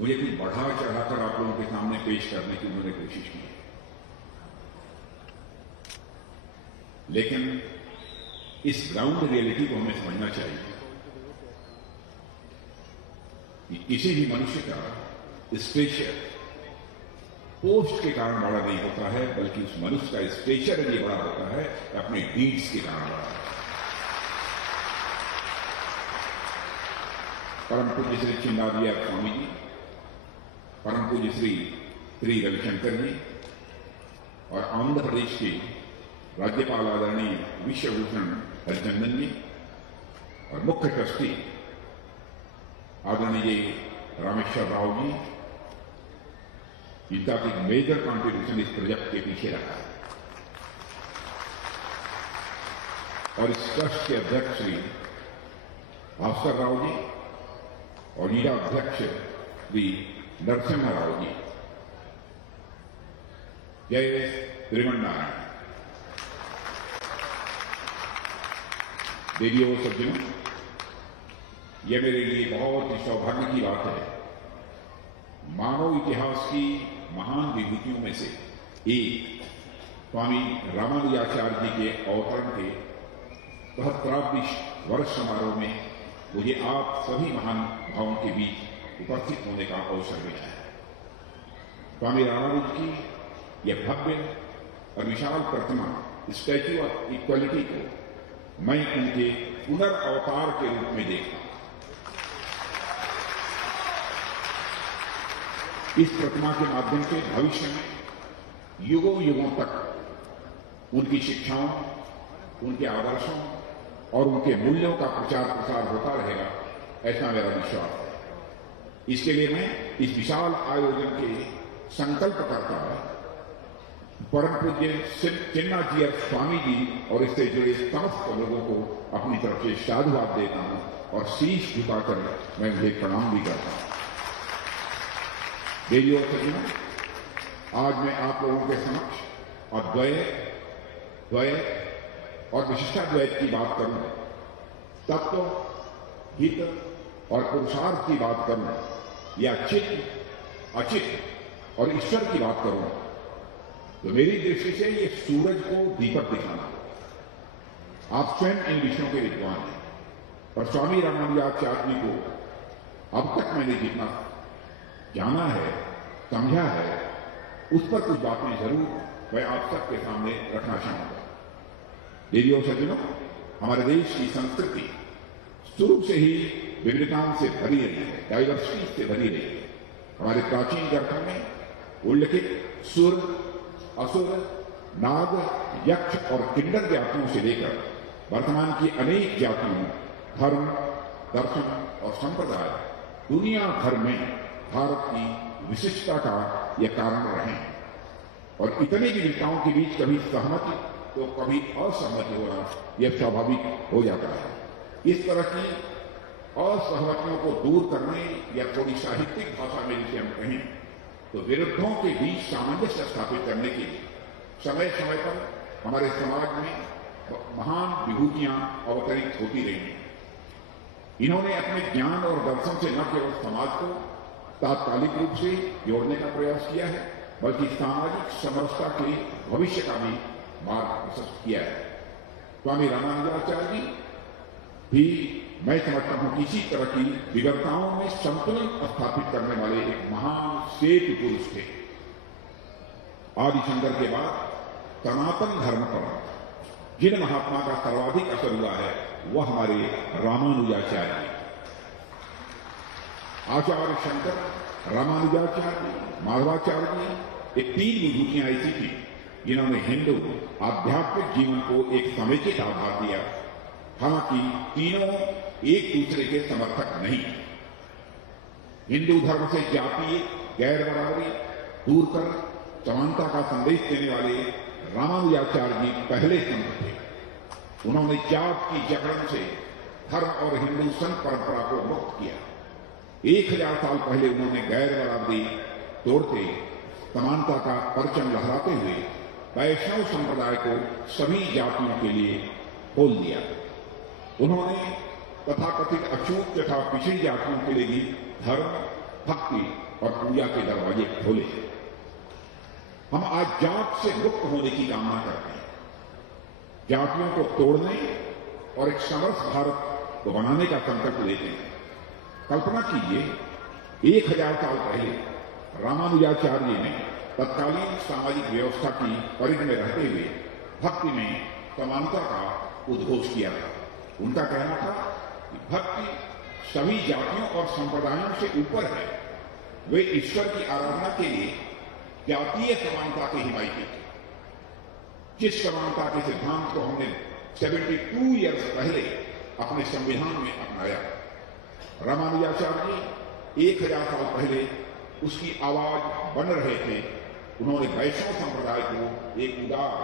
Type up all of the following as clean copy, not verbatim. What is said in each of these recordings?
मुझे कुछ बढ़ा चढ़ाकर आप लोगों के सामने पेश करने की उन्होंने कोशिश की, लेकिन इस ग्राउंड रियलिटी को हमें समझना चाहिए कि किसी भी मनुष्य का स्टेचर पोस्ट के कारण बड़ा नहीं होता है, बल्कि उस मनुष्य का स्टेचर ये बड़ा होता है अपने डीड्स के कारण बड़ा होता है। परम पूज्य श्री चिन्नादिया स्वामी जी, परम पूज्य श्री रविशंकर जी और आंध्र प्रदेश के राज्यपाल आदरणीय विश्वभूषण हरिचंदन जी और मुख्य ट्रस्टी आदरणीय रामेश्वर राव जी, जिनका एक मेजर कॉन्ट्रीब्यूशन इस प्रोजेक्ट के पीछे रहा है, और इस ट्रस्ट के अध्यक्ष श्री भास्कर राव जी और नीरा अध्यक्ष श्री नरसिम्हा राव जी। जय श्रीमन्नारायण। देवियों सज्जनों, यह मेरे लिए बहुत ही सौभाग्य की बात है। मानव इतिहास की महान विभूतियों में से एक स्वामी रामानुजाचार्य जी के अवतरण के 75वें वर्ष समारोह में मुझे आप सभी महान भावों के बीच उपस्थित होने का अवसर मिला है। स्वामी रामानुज की यह भव्य और विशाल प्रतिमा, स्टैच्यू ऑफ इक्वलिटी को मैं उनके पुनर्अवतार के रूप में देखता हूं। इस प्रतिमा के माध्यम से भविष्य में युगों युगों तक उनकी शिक्षाओं, उनके आदर्शों और उनके मूल्यों का प्रचार प्रसार होता रहेगा, ऐसा मेरा विश्वास है। इसके लिए मैं इस विशाल आयोजन के संकल्पकर्ता परम पूज्य चिन्नादिया स्वामी जी और इससे जुड़े समस्त लोगों को अपनी तरफ से साधुवाद देता हूं और शीश झुकाकर मैं उन्हें प्रणाम भी करता हूं। देवियों सज्जनों, आज मैं आप लोगों के समक्ष द्वैत और विशिष्टाद्वैत की बात करूं, तत्व, हित और पुरुषार्थ की बात करूं, या चित्त, अचित्त और ईश्वर की बात करूं, तो मेरी दृष्टि से ये सूरज को दीपक दिखाना। आप स्वयं इन विषयों के विद्वान हैं, और स्वामी रामानुजाचार्य जी को अब तक मैंने जितना जाना है, समझा है, उस पर कुछ बातें जरूर मैं आप सबके सामने रखना चाहूंगा। देवियों सज्जनों, हमारे देश की संस्कृति शुरू से ही विविधताओं से भरी रही है, डाइवर्सिटी से भरी रही है। हमारे प्राचीन ग्रंथों में उल्लिखित सुर, असुर, नाग, यक्ष और किन्नर जातियों से लेकर वर्तमान की अनेक जातियों, धर्म, दर्शन और संप्रदाय दुनिया भर में भारत की विशिष्टता का यह कारण रहे हैं। और इतने विविधताओं के बीच कभी सहमति तो कभी असहमति होना यह स्वाभाविक हो जाता है। इस तरह की असहमतियों को दूर करने, या थोड़ी साहित्यिक भाषा में जिसे हम कहें, तो विरुद्धों के बीच सामंजस्य स्थापित करने के लिए समय समय पर हमारे समाज में महान विभूतियां अवतरित होती रही हैं। इन्होंने अपने ज्ञान और दर्शन से न केवल समाज को तात्कालिक रूप से जोड़ने का प्रयास किया है, बल्कि सामाजिक समरसता के भविष्य का भी मार्ग प्रशस्त किया है। स्वामी रामानुजाचार्य जी भी मैं समझता हूं कि इसी तरह की विविधताओं में संतुलन स्थापित करने वाले एक महान सेतु पुरुष थे। आदिशंकर के बाद सनातन धर्म पर जिन महात्मा का सर्वाधिक असर हुआ है, वह हमारे रामानुजाचार्य। आचार्य शंकर, रामानुजाचार्य, माधवाचार्य, ये तीन विभूतियां ऐसी थी जिन्होंने हिंदू आध्यात्मिक जीवन को एक समेकित आधार दिया। हालांकि तीनों एक दूसरे के समर्थक नहीं। हिंदू धर्म से जातीय गैर बराबरी दूर कर समानता का संदेश देने वाले रामानुजाचार्य जी पहले संत थे। उन्होंने जात की जकड़न से धर्म और हिंदू संत परंपरा को मुक्त किया। 1000 साल पहले उन्होंने गैर बराबरी तोड़ते समानता का परचम लहराते हुए वैष्णव संप्रदाय को सभी जातियों के लिए खोल दिया। उन्होंने तथाकथित अछूत तथा पिछड़ी जातियों के लिए भी धर्म, भक्ति और पूजा के दरवाजे खोले। हम आज जात से मुक्त होने की कामना करते हैं, जातियों को तोड़ने और एक समर्थ भारत को बनाने का संकल्प लेते हैं। कल्पना कीजिए, 1000 साल पहले रामानुजाचार्य ने तत्कालीन सामाजिक व्यवस्था की परिधि में रहते हुए भक्ति में समानता का उद्घोष किया था। उनका कहना था कि भक्ति सभी जातियों और संप्रदायों से ऊपर है। वे ईश्वर की आराधना के लिए जातीय समानता के हिमायती थे। जिस समानता के सिद्धांत को हमने 72 ईयर्स पहले अपने संविधान में अपनाया, रामानुजाचार्य 1000 साल पहले उसकी आवाज बन रहे थे। उन्होंने वैष्णव संप्रदाय को एक उदार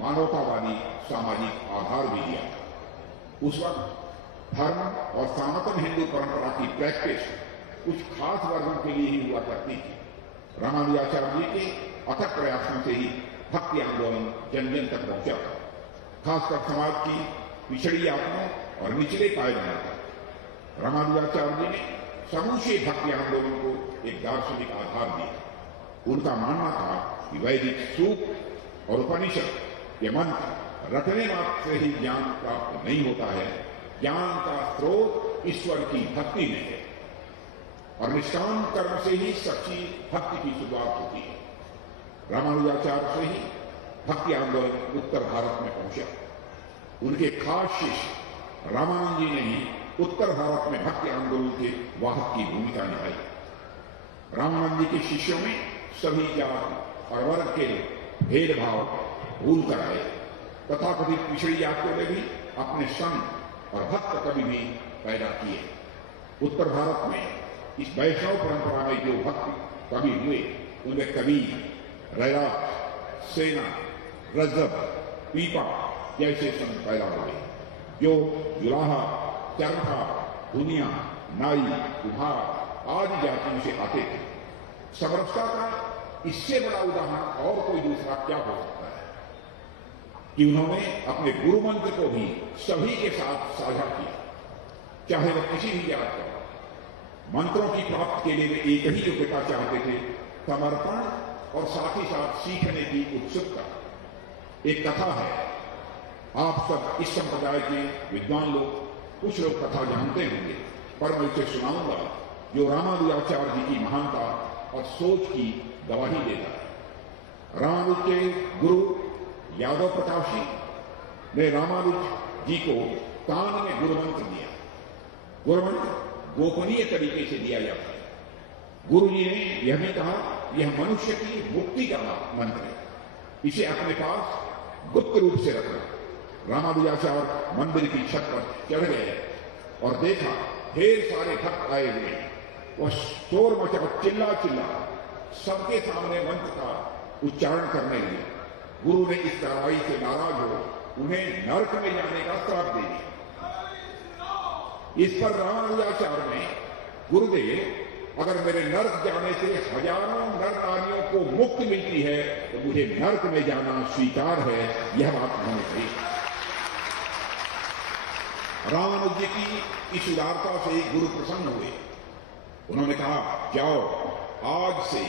मानवतावादी सामाजिक आधार भी दिया था। उस वक्त धर्म और सनातन हिंदू परंपरा की प्रैक्टिस कुछ खास वर्गों के लिए ही हुआ करती थी। रामानुजाचार्य के अथक प्रयासों से ही भक्ति आंदोलन जन जन तक पहुंचा था, खासकर समाज की पिछड़ी जातियों और निचले पायदानों तक। रामानुजाचार्य ने समूचे भक्ति आंदोलन को एक दार्शनिक आधार दिया। उनका मानना था कि वैदिक सूक्त और उपनिषद के मंत्र रटने मात्र से ही ज्ञान प्राप्त नहीं होता है। ज्ञान का स्रोत ईश्वर की भक्ति में है और निष्काम कर्म से ही सच्ची भक्ति की शुरुआत होती है। रामानुजाचार्य से ही भक्ति आंदोलन उत्तर भारत में पहुंचा। उनके खास शिष्य रामानंद जी ने ही उत्तर भारत में भक्ति आंदोलन के वाहक की भूमिका निभाई। रामानंद जी के शिष्यों में सभी जाति और वर्ग के भेदभाव भूल कर आए। तथाकथित पिछड़ी जातियों ने भी अपने संत और भक्त कवि भी पैदा किए। उत्तर भारत में इस वैष्णव परंपरा में जो भक्त कवि हुए, उनमें कबीर, रैदास, सेना, रजब, पीपा जैसे संत पैदा हुए, जो जुलाहा, चरखा, दुनिया, नाई, कुम्हार आदि जातियों से आते थे। समरसता का इससे बड़ा उदाहरण और कोई दूसरा क्या हो सकता है कि उन्होंने अपने गुरु मंत्र को भी सभी के साथ साझा किया, चाहे वह किसी भी जात का। मंत्रों की प्राप्ति के लिए वे एक ही योग्यता चाहते थे, समर्पण और साथ ही साथ सीखने की उत्सुकता। एक कथा है, आप सब इस संप्रदाय के विद्वान लोग, कुछ लोग कथा जानते होंगे, पर मैं इसे सुनाऊंगा जो रामानुजाचार्य जी की महानता और सोच की गवाही देता है। रामानुज के गुरु यादव प्रकाश जी ने रामानुज जी को कान में गुरुमंत्र दिया। गुरुमंत्र गोपनीय तरीके से दिया जाता है। गुरु जी ने यह भी कहा, यह मनुष्य की मुक्ति का मंत्र है, इसे अपने पास गुप्त रूप से रखना। रामानुजाचार्य मंदिर की छत पर चढ़ गए और देखा ढेर सारे भक्त आए हुए। वह शोर मचा, चिल्ला चिल्ला सबके सामने मंत्र का उच्चारण करने लगे। गुरु ने इस कार्रवाई से नाराज हो उन्हें नरक में जाने का श्राप दे दिया। इस पर रामानुजाचार्य ने, गुरुदेव अगर मेरे नरक जाने से हजारों नर नारियों को मुक्ति मिलती है तो मुझे नरक में जाना स्वीकार है, यह बात उन्होंने कही। रामानुज जी की इस उदारता से गुरु प्रसन्न हुए। उन्होंने कहा, जाओ आज से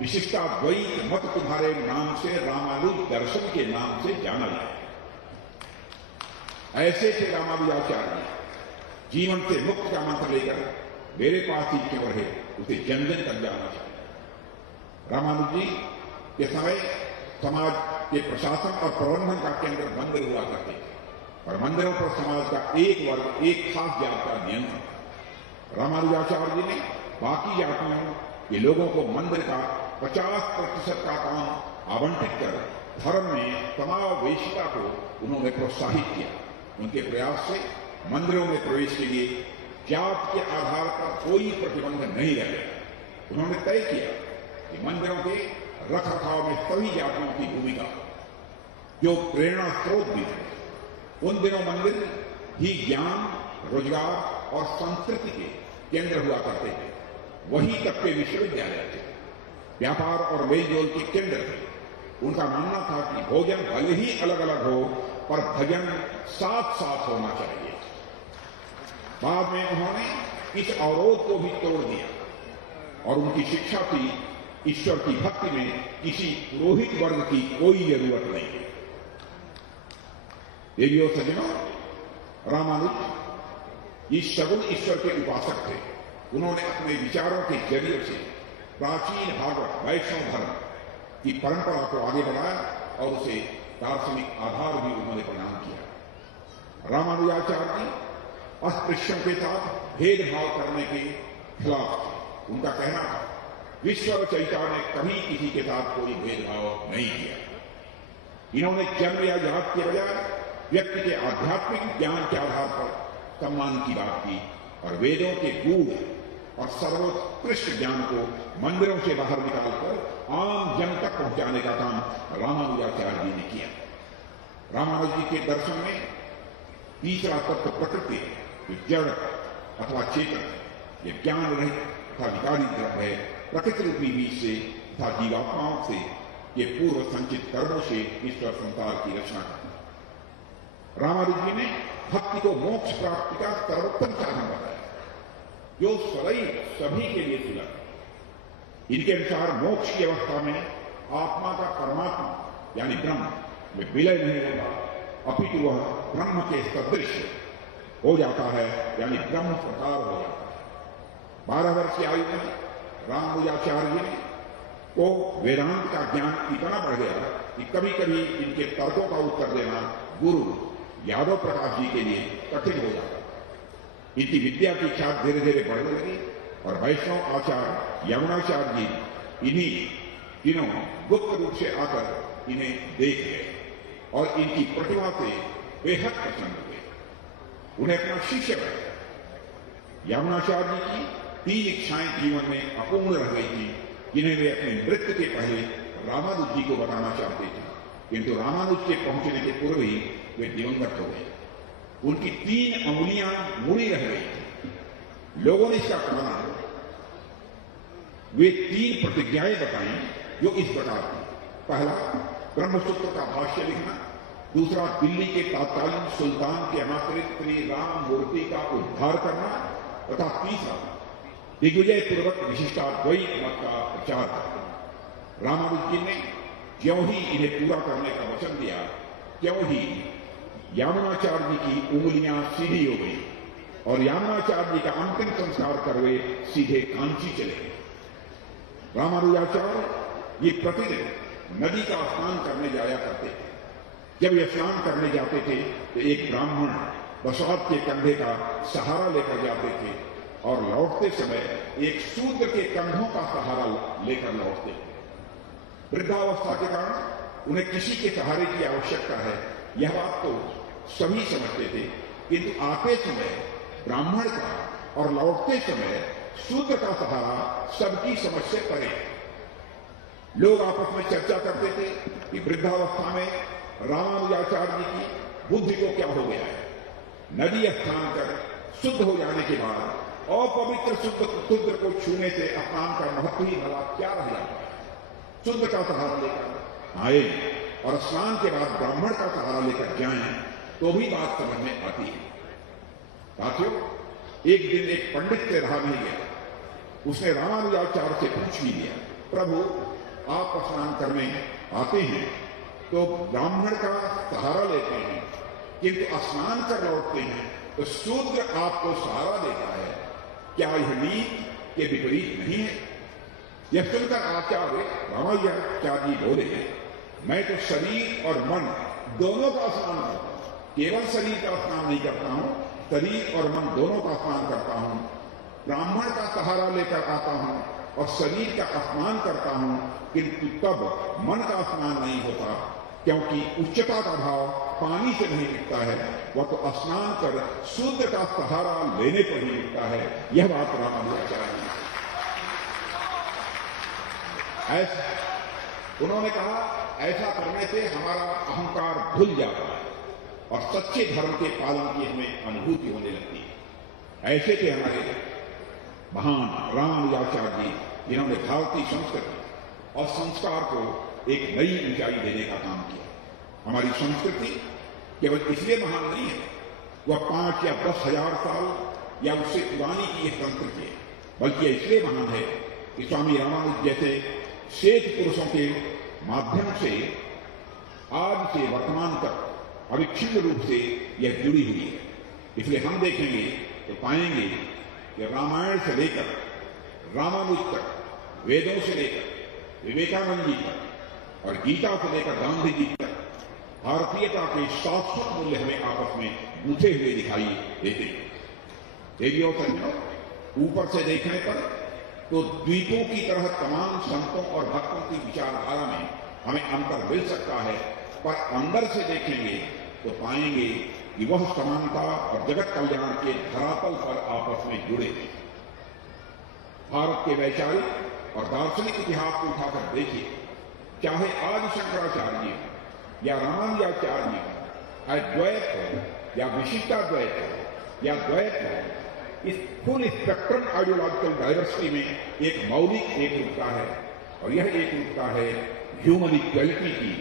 विशिष्टाद्वैत मत तुम्हारे नाम से रामानुज दर्शन के नाम से जाना जाए। ऐसे थे रामानुजाचार्य। जीवन से मुक्त का मंत्र लेकर मेरे पास ही क्यों रहे, उसे जन जन तक जाना चाहिए। रामानुज जी के समय समाज के प्रशासन और प्रबंधन का केंद्र मंदिर हुआ करते थे और मंदिरों पर समाज का एक वर्ग, एक खास जात का नियंत्रण था। रामानुजाचार्य जी ने बाकी जातियों के लोगों को मंदिर का 50% का काम आवंटित कर धर्म में समावेशिता को उन्होंने प्रोत्साहित किया। उनके प्रयास से मंदिरों में प्रवेश के लिए जात के आधार पर कोई प्रतिबंध नहीं रह गया। उन्होंने तय किया कि मंदिरों के रख रखाव में सभी जातियों की भूमिका, जो प्रेरणा स्रोत भी थे। उन दिनों मंदिर ही ज्ञान, रोजगार और संस्कृति के केंद्र हुआ करते थे। वहीं तक के विश्वविद्यालय थे, व्यापार और मेलजोल के केंद्र थे। उनका मानना था कि भोजन भले ही अलग अलग हो पर भजन साथ साथ होना चाहिए। बाद में उन्होंने इस अवरोध को भी तोड़ दिया और उनकी शिक्षा थी ईश्वर की भक्ति में किसी पुरोहित वर्ग की कोई जरूरत नहीं है। देवियों सज्जनों, रामानुज ये सगुण ईश्वर के उपासक थे। उन्होंने अपने विचारों के जरिए से प्राचीन भागवत वैष्णव धर्म की परंपरा को आगे बढ़ाया और उसे दार्शनिक आधार भी उन्होंने प्रदान किया। रामानुजाचार्य जी अस्पृश्यों के साथ भेदभाव करने के खिलाफ थे। उनका कहना था विश्व चैतन्य ने कभी किसी के साथ कोई भेदभाव नहीं किया। इन्होंने जन्म या जात के बजाय व्यक्ति के आध्यात्मिक ज्ञान के आधार पर सम्मान की बात की और वेदों के गूढ़ और सर्वोत्कृष्ट ज्ञान को मंदिरों से बाहर निकालकर आम जन तक पहुंचाने का काम रामानुजाचार्य जी ने किया। रामानुज जी के दर्शन में तीसरा तत्व प्रकृति है, जो जड़ अथवा चेतन, ये ज्ञान रहित तथा विकारी द्रव्य है, प्रकृति रूपी बीज से तथा जीवात्माओं से ये पूर्व संचित कर्मों से ईश्वर संसार की रचना करता। रामानुज जी ने भक्ति को मोक्ष प्राप्ति का सर्वोत्तम साधन बताया, जो सदैव सभी के लिए सुलभ। इनके अनुसार मोक्ष की अवस्था में आत्मा का परमात्मा यानी ब्रह्म में विलय नहीं होता, अपितु वह ब्रह्म के सदृश हो जाता है, यानी ब्रह्म प्रकार हो जाता है। 12 वर्ष की आयु में रामानुजाचार्य जी को वेदांत का ज्ञान इतना बढ़ गया कि कभी कभी इनके तर्कों का उत्तर देना गुरु यादव प्रकाश जी के लिए कठिन हो जाता। इनकी विद्या की इच्छा धीरे धीरे बढ़ने लगी और वैष्णव आचार्य यमुनाचार्य जी इन्हीं तीनों गुप्त रूप से आकर इन्हें देख गए और इनकी प्रतिभा से बेहद प्रसन्न हुए। उन्हें अपना शिष्य बनाया। यमुनाचार्य जी की 3 इच्छाएं जीवन में अपूर्ण रह गई थी, जिन्हें वे अपने मृत्यु के पहले रामानुज जी को बताना चाहते थे, किंतु रामानुज के पहुंचने के पूर्व ही वे दिवंगत हो गए। उनकी 3 अंगुलियां मुड़ी रह गई थी। लोगों ने इसका कारण वे 3 प्रतिज्ञाएं बताई जो इस प्रकार थी। पहला, ब्रह्मसूत्र का भाष्य लिखना। दूसरा, दिल्ली के तत्कालीन सुल्तान के आमंत्रित श्री राम मूर्ति का उद्धार करना। तथा तीसरा, दिग्विजय पूर्वक विशिष्टाद्वैत मत का प्रचार करना। रामानुज जी ने ज्यों ही इन्हें पूरा करने का वचन दिया, त्यों ही यमुनाचार्य जी की उंगलियां सीधी हो गई और यमुनाचार्य जी का अंतिम संस्कार कर वे सीधे कांची चले गए। रामानुजाचार्य ये प्रतिदिन नदी का स्नान करने जाया करते थे। जब ये स्नान करने जाते थे तो एक ब्राह्मण बसात के कंधे का सहारा लेकर जाते थे और लौटते समय एक शूद्र के कंधों का सहारा लेकर लौटते थे। वृद्धावस्था के कारण उन्हें किसी के सहारे की आवश्यकता है, यह बात तो सभी समझते थे, किंतु आते समय ब्राह्मण का और लौटते समय शूद्र का सहारा सबकी समझ से परे। लोग आपस में चर्चा करते थे कि वृद्धावस्था में रामानुजाचार्य जी की बुद्धि को क्या हो गया है। नदी स्नान कर शुद्ध हो जाने के बाद अपवित्र शूद्र को छूने से स्नान का महत्व ही भला क्या रह जाता है। शुद्ध का सहारा लेकर आए और स्नान के बाद ब्राह्मण का सहारा लेकर जाएं तो भी बात समझ में आती है। साथियों, एक दिन एक पंडित से रहा नहीं गया। उसने रामानुजाचार्य से पूछ भी लिया, प्रभु आप स्नान करने आते हैं तो ब्राह्मण का सहारा लेते हैं, किंतु स्नान कर लौटते हैं तो शूद्र आपको सहारा देता है, क्या यह नीति के विपरीत नहीं है? यह सुनकर आचार्य रामानुजाचार्य जी बोले, मैं तो शरीर और मन दोनों का स्नान करता हूं, केवल शरीर का स्नान नहीं करता हूं, शरीर और मन दोनों का स्नान करता हूं। ब्राह्मण का सहारा लेकर आता हूं और शरीर का स्नान करता हूं, किंतु तब मन का स्नान नहीं होता, क्योंकि उच्चता का भाव पानी से नहीं मिटता है, वह तो स्नान कर शूद्र का सहारा लेने पर ही मिटता है। यह बात रामानुजाचार्य जी ऐसा उन्होंने कहा, ऐसा करने से हमारा अहंकार भूल जाता है और सच्चे धर्म के पालन की हमें अनुभूति होने लगती है। ऐसे थे हमारे महान रामानुजाचार्य जी, जिन्होंने भारतीय संस्कृति और संस्कार को एक नई ऊंचाई देने का काम किया। हमारी संस्कृति केवल इसलिए महान नहीं है, वह 5 या 10 हजार साल या उससे पुरानी की यह संस्कृति है, बल्कि इसलिए महान है कि स्वामी रामानुज जैसे श्वेत पुरुषों के माध्यम से आज से वर्तमान तक अविच्छिन्न रूप से यह जुड़ी हुई है। इसलिए हम देखेंगे तो पाएंगे कि रामायण से लेकर रामानुज तक, वेदों से लेकर विवेकानंद जी तक और गीता से लेकर गांधी जी तक भारतीयता के शाश्वत मूल्य हमें आपस में गूंथे हुए दिखाई देते हैं। देवियों सज्जनों, ऊपर से देखने पर तो द्वीपों की तरह तमाम संतों और भक्तों की विचारधारा में हमें अंतर मिल सकता है, पर अंदर से देखेंगे तो पाएंगे कि वह समानता और जगत कल्याण के धरातल पर आपस में जुड़े हैं। भारत के वैचारिक और दार्शनिक इतिहास को उठाकर देखिए, चाहे आज शंकराचार्य जी या रामानुजाचार्य जी अद्वैत हो या विशिष्टाद्वैत हो या द्वैत हो, इस फुल स्पेक्ट्रम आइडियोलॉजिकल डाइवर्सिटी में एक मौलिक एकरूपता है, और यह एकरूपता है ह्यूमन इक्वलिटी की,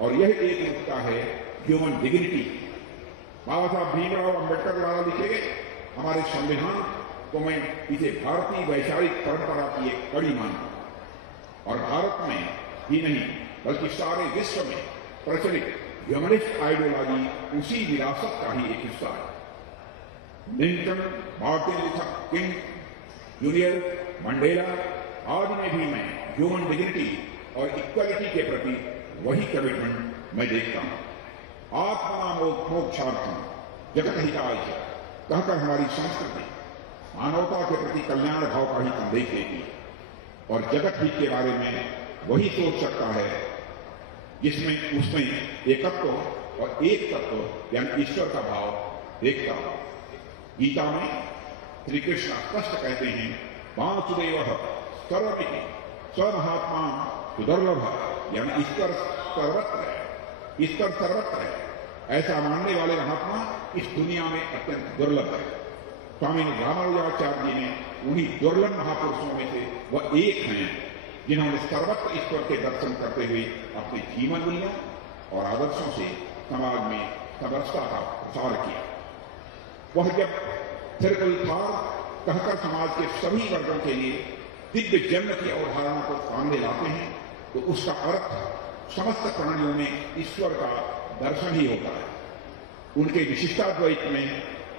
और यह एकरूपता है ह्यूमन डिग्निटी। बाबा साहब भीमराव अम्बेडकर द्वारा लिखे गए हमारे संविधान को मैं इसे भारतीय वैचारिक परंपरा की एक कड़ी मानता हूं, और भारत में ही नहीं बल्कि सारे विश्व में प्रचलित ह्यूमनिस्ट आइडियोलॉजी उसी विरासत का ही एक हिस्सा है। Lincoln, Martin Luther king junior, Mandela आदि में भी मैं ह्यूमन डिग्निटी और इक्वलिटी के प्रति वही कमिटमेंट मैं देखता हूं। आत्मा मोक्षार्थम जगत हिताय कहकर हमारी संस्कृति मानवता के प्रति कल्याण भाव का ही संदेश देती है, और जगत हित के बारे में वही सोच सकता है जिसमें उसमें एकत्व और एक तत्व यानी ईश्वर का भाव देखता हो। गीता में श्री कृष्ण स्पष्ट कहते हैं, वासुदेव सर्वमिति स्वमहात्मा सुदुर्लभ, यानी ईश्वर सर्वत्र है, ईश्वर सर्वत्र है। ऐसा मानने वाले महात्मा इस दुनिया में अत्यंत दुर्लभ है। स्वामी रामानुजाचार्य जी ने उन्हीं दुर्लभ महापुरुषों में से वह एक हैं जिन्होंने सर्वत्र ईश्वर के दर्शन करते हुए अपने जीवन मूल्यों और आदर्शों से समाज में समरसता का प्रसार किया। वह जब थिरुकुलथार कहकर समाज के सभी वर्गों के लिए दिव्य जन्म की अवधारणा को सामने लाते हैं तो उसका अर्थ समस्त प्राणियों में ईश्वर का दर्शन ही होता है। उनके विशिष्टाद्वैत में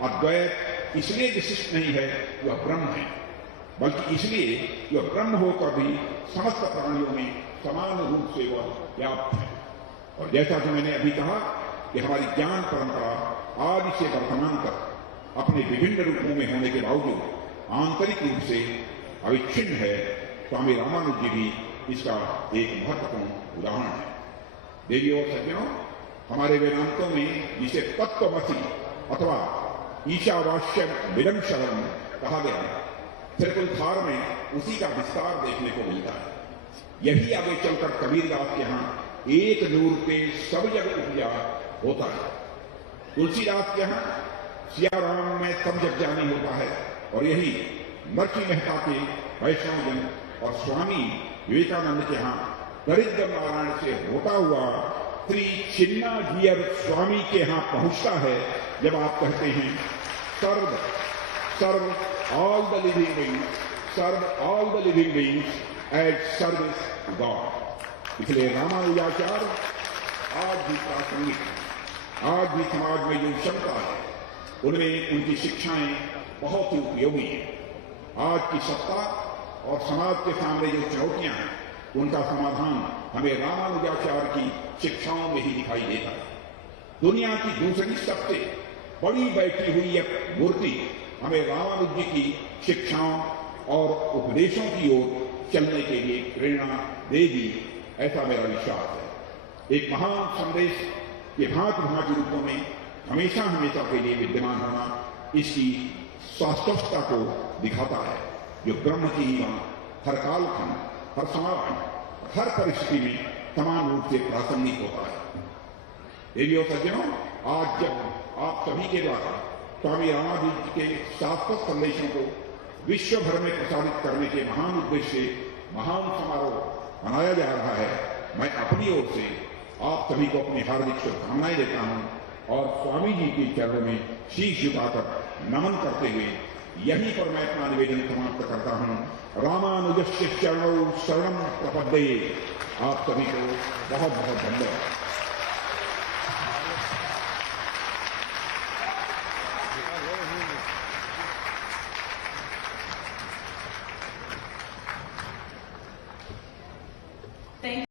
अद्वैत इसलिए विशिष्ट नहीं है वह ब्रह्म है, बल्कि इसलिए वह ब्रह्म होकर भी समस्त प्राणियों में समान रूप से वह व्याप्त है। और जैसा कि मैंने अभी कहा कि हमारी ज्ञान परंपरा आदि से वर्तमान तक अपने विभिन्न रूपों में होने के बावजूद आंतरिक रूप से अविच्छिन्न है। स्वामी रामानुज जी भी इसका एक महत्वपूर्ण उदाहरण है। देवियों और सज्जनों, हमारे वेदांतों में जिसे तत्वमसि अथवा ईशावास्य विदं शरणं कहा गया है, थिरुकुलथार में उसी का विस्तार देखने को मिलता है। यही आगे चलकर कबीरदास के यहाँ एक नूर पे सब जग उपजा होता है। तुलसीदास के यहाँ सियाराम में सब जग जानी होता है, और यही नरसी मेहता के वैष्णव जन और स्वामी विवेकानंद के यहाँ दरिद्र नारायण से होता हुआ श्री चिन्ना जियर स्वामी के यहाँ पहुंचता है, जब आप कहते हैं serve serve all the living beings, serve all the living beings at service to God. इसलिए रामानुजाचार्य आज भी प्रासंगिक है। आज भी समाज में जो क्षमता है उनमें उनकी शिक्षाएं बहुत ही उपयोगी हैं। आज की सत्ता और समाज के सामने जो चुनौतियां हैं उनका समाधान हमें रामानुजाचार्य की शिक्षाओं में ही दिखाई देता है। दुनिया की दूसरी सबसे बड़ी बैठी हुई एक मूर्ति हमें रामानुज जी की शिक्षाओं और उपदेशों की ओर चलने के लिए प्रेरणा देगी, ऐसा मेरा विश्वास है। एक महान संदेश के भांति भांति रूपों में हमेशा हमेशा के लिए विद्यमान होना इसकी शाश्वतता को दिखाता है, जो ब्रह्म की ही हर कालखंड, हर समाज, हर परिस्थिति में समान रूप से प्रासंगिक होता है। देवियों सज्जनों, आज जब आप सभी के द्वारा स्वामी रामानुज जी के शाश्वत संदेशों को विश्व भर में प्रसारित करने के महान उद्देश्य से महान समारोह मनाया जा रहा है, मैं अपनी ओर से आप सभी को अपनी हार्दिक शुभकामनाएं देता हूं और स्वामी जी के चरणों में शीश झुकाकर नमन करते हुए यहीं पर मैं अपना निवेदन समाप्त व्यक्त करता हूं। रामानुजस्य चरणौ शरणं प्रपद्ये। आप सभी को बहुत बहुत धन्यवाद।